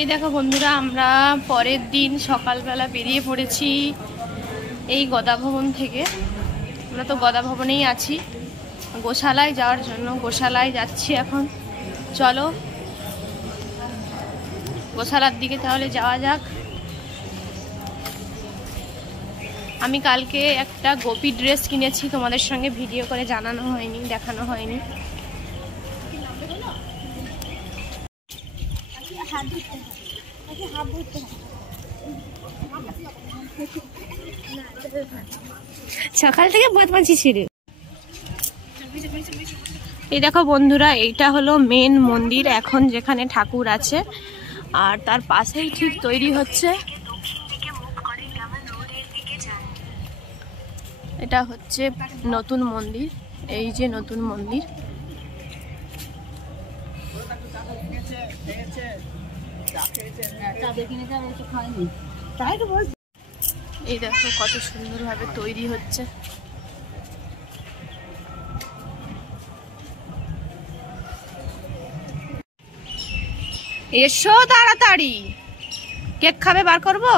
এই দেখো বন্ধুরা, আমরা পরের দিন সকালবেলা বেরিয়ে পড়েছি এই গদা ভবন থেকে। আমরা তো গদা ভবনেই আছি, গোশালায় যাওয়ার জন্য। গোশালায় যাচ্ছি এখন। চলো গোশালার দিকে তাহলে যাওয়া যাক। আমি কালকে একটা গোপী ড্রেস কিনেছি, তোমাদের সঙ্গে ভিডিও করে জানানো হয়নি, দেখানো হয়নি। সকাল থেকে বদমাশি ছিল। এই দেখো বন্ধুরা, এইটা হলো মেন মন্দির এখন যেখানে ঠাকুর আছে, আর তার পাশেই ঠিক তৈরি হচ্ছে। এটা হচ্ছে নতুন মন্দির, এই যে নতুন মন্দির। এই দেখো কত সুন্দরভাবে তৈরি হচ্ছে। এসো তাড়াতাড়ি, কেক খাবে, বার করবো।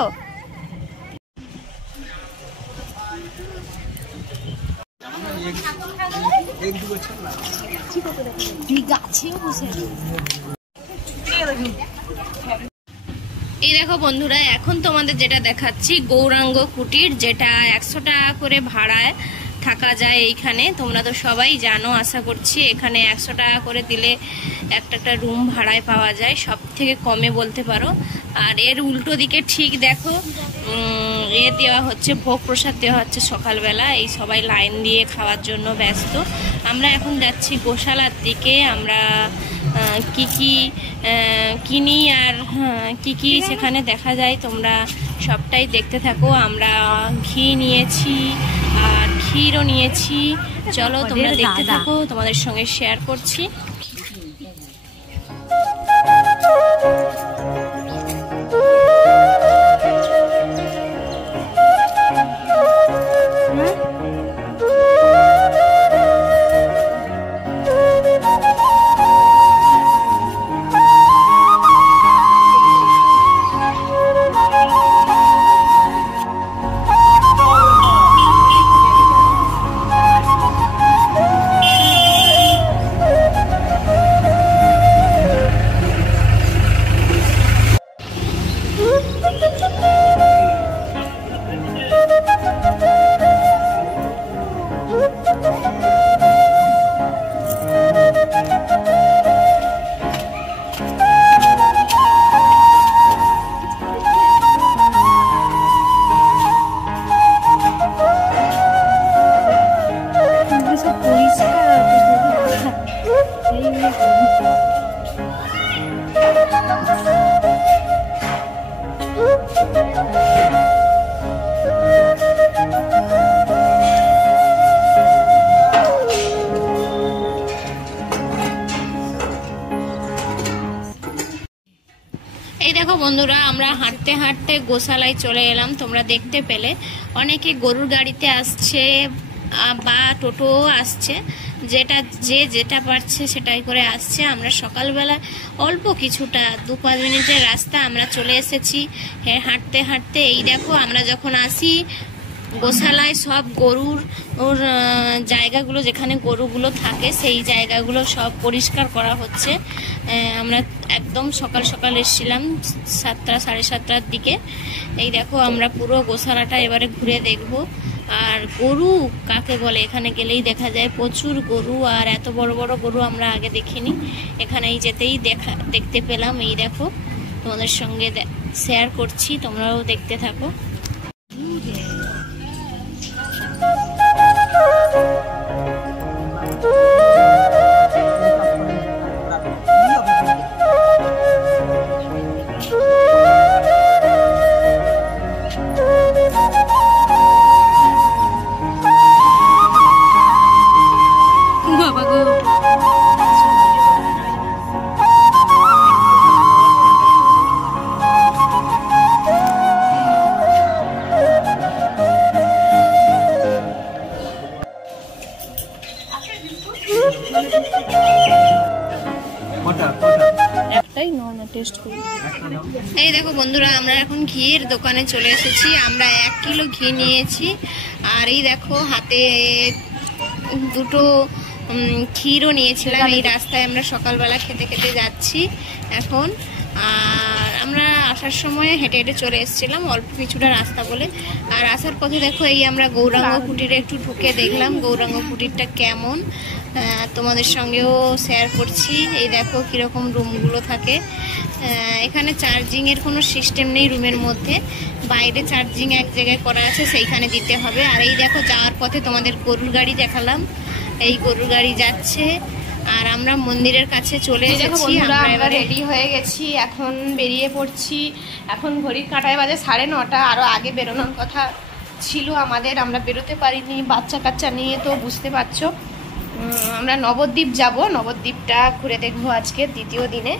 এই দেখো বন্ধুরা, এখন তোমাদের যেটা দেখাচ্ছি গৌরাঙ্গ কুটির, যেটা 100 টাকা করে ভাড়ায় থাকা যায় এইখানে। তোমরা তো সবাই জানো আশা করছি। এখানে 100 টাকা করে দিলে একটা রুম ভাড়ায় পাওয়া যায়, সব থেকে কমে বলতে পারো। আর এর উল্টো দিকে ঠিক দেখো দেওয়া হচ্ছে, ভোগ প্রসাদ দেওয়া হচ্ছে সকালবেলা। এই সবাই লাইন দিয়ে খাওয়ার জন্য ব্যস্ত। আমরা এখন যাচ্ছি গোশালার দিকে। আমরা কি কি কিনি আর কি কি সেখানে দেখা যায় তোমরা সবটাই দেখতে থাকো। আমরা ঘি নিয়েছি আর ক্ষীরও নিয়েছি। চলো তোমরা দেখতে থাকো, তোমাদের সঙ্গে শেয়ার করছি। এই দেখো বন্ধুরা, আমরা হাঁটতে হাঁটতে গোশালায় চলে এলাম। তোমরা দেখতে পেলে অনেকে গরুর গাড়িতে আসছে বা টোটো আসছে, যেটা পারছে সেটাই করে আসছে। আমরা সকালবেলা অল্প কিছুটা 2-5 মিনিটের রাস্তা আমরা চলে এসেছি হাঁটতে হাঁটতে। এই দেখো, আমরা যখন আসি গোশালায় সব গরুর জায়গাগুলো, যেখানে গরুগুলো থাকে সেই জায়গাগুলো সব পরিষ্কার করা হচ্ছে। আমরা একদম সকাল সকাল এসেছিলাম 7টা 7:30টার দিকে। এই দেখো, আমরা পুরো গোশালাটা এবারে ঘুরে দেখব। আর গরু কাকে বলে এখানে গেলেই দেখা যায়, প্রচুর গরু। আর এত বড় বড় গরু আমরা আগে দেখিনি, এখানেই যেতেই দেখতে পেলাম। এই দেখো, তোমাদের সঙ্গে শেয়ার করছি, তোমরাও দেখতে থাকো। টেস্ট করি। এই দেখো বন্ধুরা, আমরা এখন ঘিয়ের দোকানে চলে এসেছি। আমরা 1 কিলো ঘি নিয়েছি। আর এই দেখো হাতে 2টো ক্ষীরও নিয়েছিলাম। এই রাস্তায় আমরা সকালবেলা খেতে খেতে যাচ্ছি এখন। আর আমরা আসার সময় হেঁটে হেঁটে চলে এসেছিলাম, অল্প কিছুটা রাস্তা বলে। আর আসার পথে দেখো এই আমরা গৌরাঙ্গ কুটিরে একটু ঢুকে দেখলাম গৌরাঙ্গ কুটিরটা কেমন, তোমাদের সঙ্গেও শেয়ার করছি। এই দেখো কীরকম রুমগুলো থাকে। এখানে চার্জিংয়ের কোনো সিস্টেম নেই রুমের মধ্যে, বাইরে চার্জিং এক জায়গায় করা আছে, সেইখানে দিতে হবে। আর এই দেখো যাওয়ার পথে তোমাদের গরুর গাড়ি দেখালাম, এই গরুর গাড়ি যাচ্ছে। আর আমরা মন্দিরের কাছে চলে এসেছি। আমরা রেডি হয়ে গেছি, এখন বেরিয়ে পড়ছি। এখন ঘড়ির কাঁটায় বাজে 9:30। আরও আগে বেরোনোর কথা ছিল আমাদের, আমরা বেরোতে পারিনি বাচ্চা কাচ্চা নিয়ে, তো বুঝতে পারছো। আমরা নবদ্বীপ যাব, নবদ্বীপটা ঘুরে দেখবো আজকে দ্বিতীয় দিনে।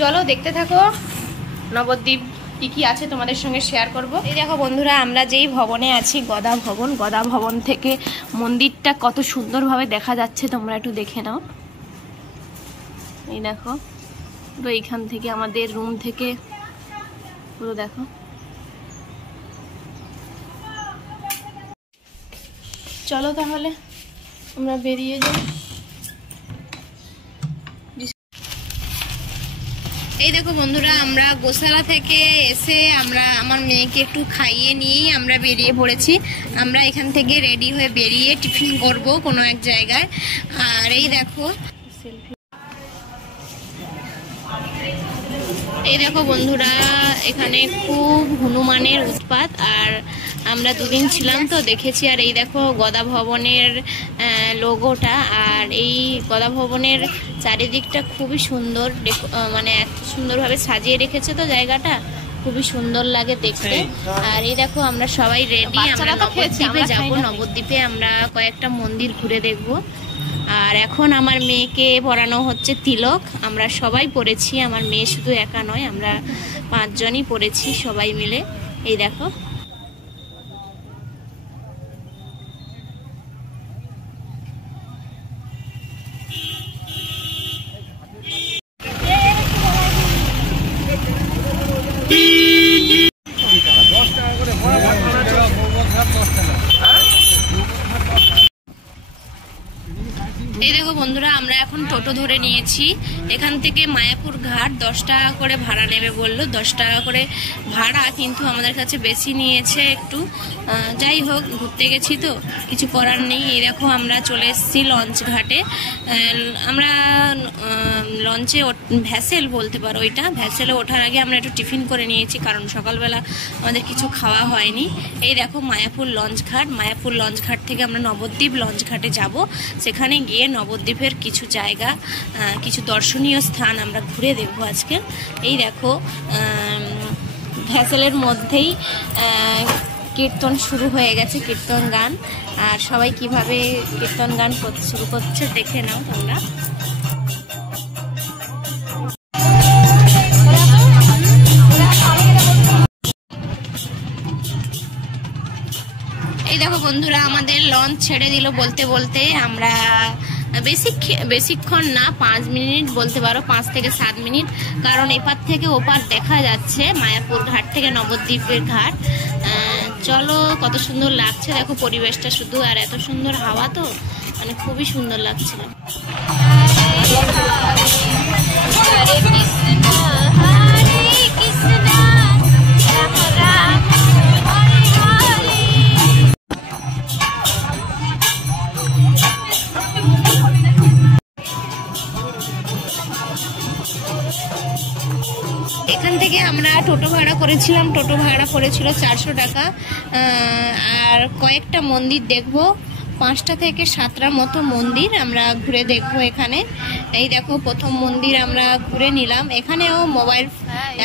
চলো দেখতে থাকো নবদ্বীপ কি আছে তোমাদের সঙ্গে শেয়ার করব। এই দেখো বন্ধুরা, আমরা যেই ভবনে আছি গদা ভবন, গদা ভবন থেকে মন্দিরটা কত সুন্দরভাবে দেখা যাচ্ছে, তোমরা একটু দেখে নাও। এই দেখো পুরো এইখান থেকে আমাদের রুম থেকে পুরো দেখো। চলো তাহলে আমরা বেরিয়ে যাই। এই দেখো বন্ধুরা, আমরা গোশালা থেকে এসে আমার মেয়েকে একটু খাইয়ে নিয়েই আমরা বেরিয়ে পড়েছি। আমরা এখান থেকে রেডি হয়ে বেরিয়ে টিফিন করব কোনো এক জায়গায়। আর এই দেখো এই দেখো বন্ধুরা, এখানে খুব হনুমানের উৎপাত। আর আমরা 2 দিন ছিলাম তো দেখেছি। আর এই দেখো গদা ভবনের লোগোটা। আর এই গদা ভবনের চারিদিকটা খুবই সুন্দর, মানে এত সুন্দরভাবে সাজিয়ে রেখেছে তো জায়গাটা, খুবই সুন্দর লাগে দেখতে। আর এই দেখো আমরা সবাই রেডি, আমরা নবদ্বীপে যাবো। নবদ্বীপে আমরা কয়েকটা মন্দির ঘুরে দেখবো। আর এখন আমার মেয়েকে পরানো হচ্ছে তিলক। আমরা সবাই পড়েছি, আমার মেয়ে শুধু একা নয়, আমরা 5 জনই পড়েছি সবাই মিলে। এই দেখো এই দেখো বন্ধুরা, আমরা এখন টোটো ধরে নিয়েছি। এখান থেকে মায়াপুর ঘাট 10 টাকা করে ভাড়া নেবে বললো, 10 টাকা করে ভাড়া, কিন্তু আমাদের কাছে বেশি নিয়েছে একটু। যাই হোক, ঘুরতে গেছি তো কিছু করার নেই। এই দেখো আমরা চলে এসেছি লঞ্চ ঘাটে। আমরা লঞ্চে ভ্যাসেল বলতে পারো, ওইটা ভ্যাসেলে ওঠার আগে আমরা একটু টিফিন করে নিয়েছি, কারণ সকালবেলা আমাদের কিছু খাওয়া হয়নি। এই দেখো মায়াপুর লঞ্চ ঘাট। মায়াপুর লঞ্চ ঘাট থেকে আমরা নবদ্বীপ লঞ্চ ঘাটে যাব। সেখানে গিয়ে নবদ্বীপের কিছু জায়গা, কিছু দর্শনীয় স্থান আমরা ঘুরে দেখবো আজকে। এই দেখো ভ্যাসেলের মধ্যেই কীর্তন শুরু হয়ে গেছে, কীর্তন গান। আর সবাই কিভাবে কীর্তন গান শুরু করছে দেখে নাও তোমরা। এই দেখো বন্ধুরা, আমাদের লঞ্চ ছেড়ে দিল বলতে বলতে। আমরা বেশিক্ষণ না, 5 মিনিট বলতে পারো, 5 থেকে 7 মিনিট, কারণ এপার থেকে ওপার দেখা যাচ্ছে মায়াপুর ঘাট থেকে নবদ্বীপের ঘাট। চলো, কত সুন্দর লাগছে দেখো পরিবেশটা শুধু, আর এত সুন্দর হাওয়া তো, মানে খুবই সুন্দর লাগছিল। এখান থেকে আমরা টোটো ভাড়া করেছিলাম, টোটো ভাড়া পড়েছিল 400 টাকা। আর কয়েকটা মন্দির দেখবো, 5টা থেকে 7টা মতো মন্দির আমরা ঘুরে দেখবো এখানে। এই দেখো প্রথম মন্দির আমরা ঘুরে নিলাম। এখানেও মোবাইল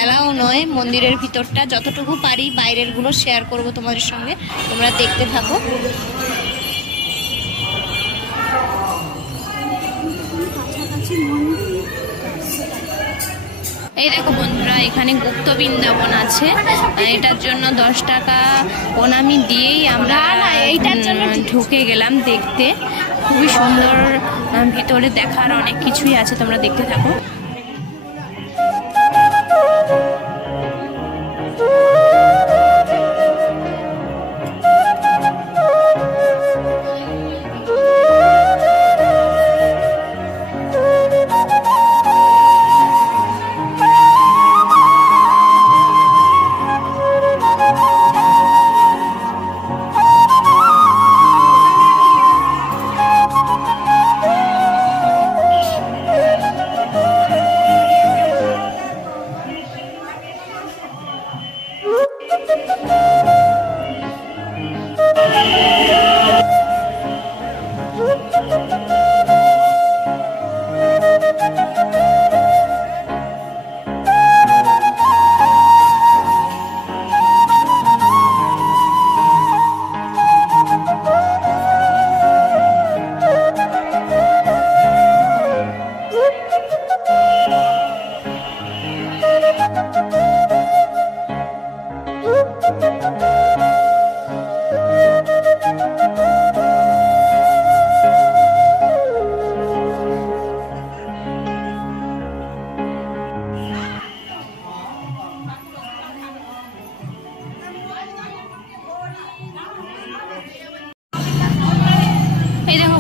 এলাও নয় মন্দিরের ভিতরটা, যতটুকু পারি বাইরের গুলো শেয়ার করব তোমাদের সঙ্গে, তোমরা দেখতে থাকো। এই দেখো বন্ধুরা, এখানে গুপ্ত বৃন্দাবন আছে। এটার জন্য 10 টাকা প্রণামী দিয়েই আমরা এইটার জন্য ঢুকে গেলাম দেখতে। খুবই সুন্দর, ভিতরে দেখার অনেক কিছুই আছে, তোমরা দেখতে থাকো।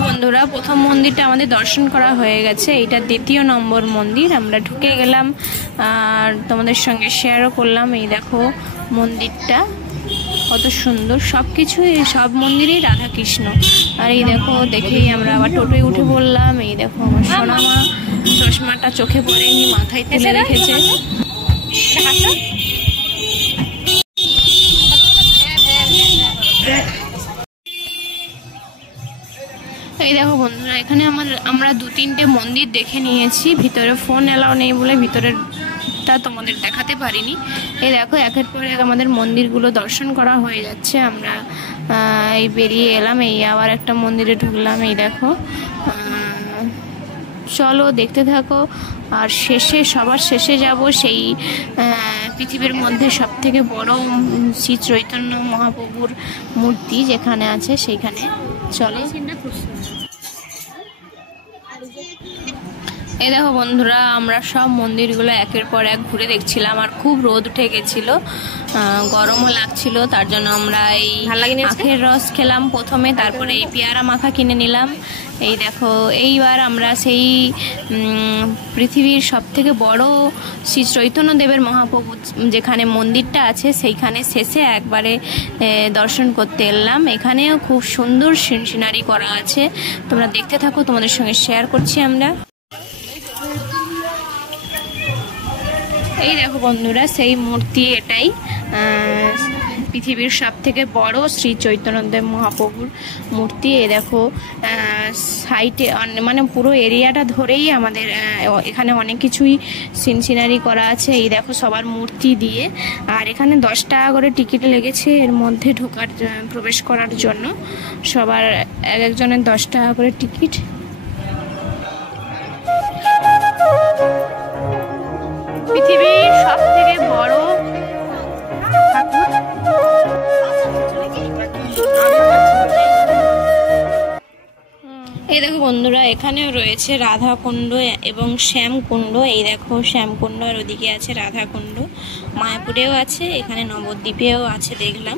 বন্ধুরা, প্রথম মন্দিরটা আমাদের দর্শন করা হয়ে গেছে। এটা দ্বিতীয় নম্বর মন্দির। আমরা ঢুকে গেলাম আর তোমাদের সঙ্গে শেয়ারও করলাম। এই দেখো মন্দিরটা কত সুন্দর, সব মন্দিরেই রাধা কৃষ্ণ। আর এই দেখো, দেখেই আমরা আবার টোটোয় উঠে পড়লাম। এই দেখো আমার সোনামা চশমাটা চোখে পড়েনি, মাথায় তুলে রেখেছে। এই দেখো বন্ধুরা, এখানে আমরা 2-3টে মন্দির দেখে নিয়েছি। ভিতরে ফোন এলাও নেই বলে ভিতরেরটা তোমাদের দেখাতে পারিনি। এই দেখো, একের পর এক আমাদের মন্দিরগুলো দর্শন করা হয়ে যাচ্ছে। আমরা এই বেরিয়ে এলাম, এই আবার একটা মন্দিরে ঢুকলাম। এই দেখো, চলো দেখতে থাকো। আর সবার শেষে যাব সেই পৃথিবীর মধ্যে সবথেকে বড় শ্রী চৈতন্য মহাপ্রভুর মূর্তি যেখানে আছে সেইখানে। চলো। এই দেখো বন্ধুরা, আমরা সব মন্দিরগুলো একের পর এক ঘুরে দেখছিলাম। আর খুব রোদ উঠে গেছিল, গরমও লাগছিল। তার জন্য আমরা এই আখের রস খেলাম প্রথমে, তারপরে এই পেয়ারা মাখা কিনে নিলাম। এই দেখো, এইবার আমরা সেই পৃথিবীর সবথেকে বড় শ্রী চৈতন্যদেবের মহাপ্রভু যেখানে মন্দিরটা আছে সেইখানে শেষে একবারে দর্শন করতে এলাম। এখানেও খুব সুন্দর সিনারি করা আছে, তোমরা দেখতে থাকো, তোমাদের সঙ্গে শেয়ার করছি আমরা। এই দেখো বন্ধুরা, সেই মূর্তি এটাই পৃথিবীর সবথেকে বড় শ্রী চৈতন্যদেব মহাপ্রভুর মূর্তি। এই দেখো, সাইডে মানে পুরো এরিয়াটা ধরেই আমাদের এখানে অনেক কিছুই সিনারি করা আছে। এই দেখো, সবার মূর্তি দিয়ে। আর এখানে 10 টাকা করে টিকিট লেগেছে এর মধ্যে প্রবেশ করার জন্য। সবার একজনের 10 টাকা করে টিকিট। পৃথিবীর সবথেকে বড় ঠাকুর। এই দেখো বন্ধুরা, এখানেও রয়েছে রাধাকুণ্ড এবং শ্যামকুণ্ড। এই দেখো শ্যামকুণ্ড, আর ওদিকে আছে রাধাকুণ্ড। মায়াপুরেও আছে, এখানে নবদ্বীপেও আছে দেখলাম।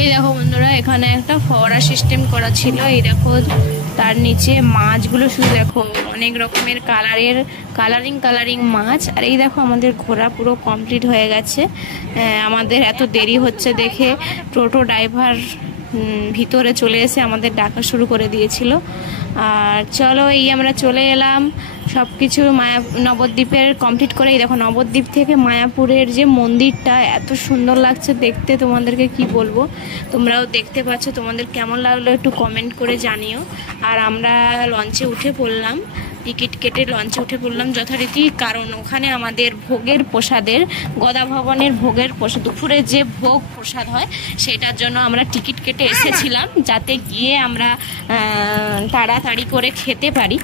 এই দেখো বন্ধুরা, এখানে একটা ফোয়ারা সিস্টেম করা ছিল। এই দেখো, তার নিচে মাছগুলো শুধু দেখো অনেক রকমের কালারিং মাছ। আর এই দেখো, আমাদের ঘোরা পুরো কমপ্লিট হয়ে গেছে। আমাদের এত দেরি হচ্ছে দেখে টোটো ড্রাইভার ভিতরে চলে এসে আমাদের ডাকা শুরু করে দিয়েছিল। আর চলো এই আমরা চলে এলাম সব কিছু নবদ্বীপের কমপ্লিট করে। এই দেখো নবদ্বীপ থেকে মায়াপুরের যে মন্দিরটা এত সুন্দর লাগছে দেখতে, তোমাদেরকে কি বলবো, তোমরাও দেখতে পাচ্ছ। তোমাদের কেমন লাগলো একটু কমেন্ট করে জানিও। আর আমরা লঞ্চে উঠে পড়লাম, টিকিট কেটে লঞ্চে উঠে পড়লাম যথারীতি, কারণ ওখানে আমাদের ভোগের প্রসাদের, গদা ভবনের ভোগের প্রসাদ, দুপুরে যে ভোগ প্রসাদ হয় সেটার জন্য আমরা টিকিট কেটে এসেছিলাম, যাতে গিয়ে আমরা তাড়াতাড়ি করে খেতে পারি।